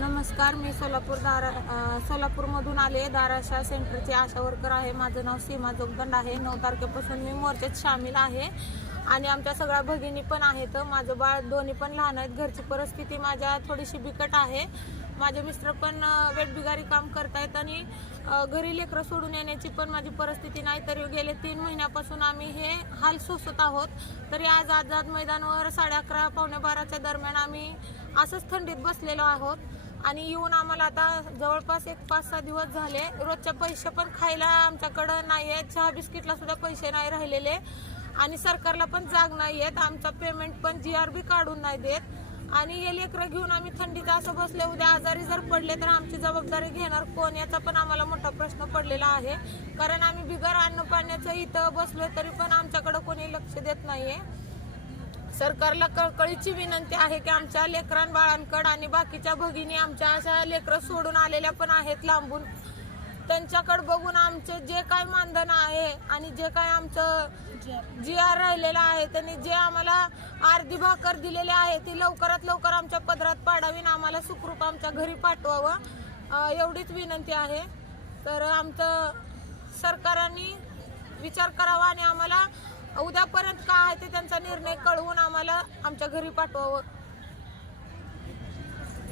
नमस्कार मी सोलापूर दारा सोलापूरमधून आले. दाराशा सेंटरचे आशा वर्कर आहे. माझं नाव सीमा जोगदंड आहे. नऊ तारखेपासून मी मोर्चात सामील आहे. आणि आमच्या सगळ्या भगिनी पण आहेत. माझं बाळ दोन्ही पण लहान आहेत. घरची परिस्थिती माझ्या थोडीशी बिकट आहे. माझे मिस्टर पण वेटबिगारी काम करतायत आणि घरी लेकरं सोडून येण्याची पण माझी परिस्थिती नाही. तरी गेले तीन महिन्यापासून आम्ही हे हाल सोसत आहोत. तरी आज आझाद मैदानावर साडे अकरा पावणे बाराच्या दरम्यान आम्ही असंच थंडीत बसलेलो आहोत. आणि येऊन आम्हाला आता जवळपास एक पाच सहा दिवस झाले. रोजच्या पैसे पण खायला आमच्याकडं नाही आहेत चहा बिस्किटला सुद्धा पैसे नाही राहिलेले. आणि सरकारला पण जाग नाही आहेत आमचा पेमेंट पण जी आर बी काढून नाही देत. आणि हे लेकरं घेऊन आम्ही थंडीत असं बसले. उद्या आजारी जर पडले तर आमची जबाबदारी घेणार कोण? याचा पण आम्हाला मोठा प्रश्न पडलेला आहे. कारण आम्ही बिगर अन्न पाण्याचं इथं बसलोय तरी पण आमच्याकडं कोणी लक्ष देत नाही आहे सरकारला कळकळीची विनंती आहे की आमच्या लेकरां बाळांकड आणि बाकीच्या भगिनी आमच्या अशा लेकरं सोडून आलेल्या पण आहेत लांबून. त्यांच्याकडे बघून आमचे जे काय मानधन आहे आणि जे काय आमचं जी आर राहिलेलं आहे त्यांनी जे आम्हाला अर्धी भाकर दिलेली आहे ती लवकरात लवकर आमच्या पदरात पाडावी आम्हाला सुखरूप आमच्या घरी पाठवावं एवढीच विनंती आहे. तर आमचं सरकारांनी विचार करावा आणि आम्हाला उद्यापर्यंत काय आहे ते त्यांचा निर्णय कळवून आम्हाला आमच्या घरी पाठवावं.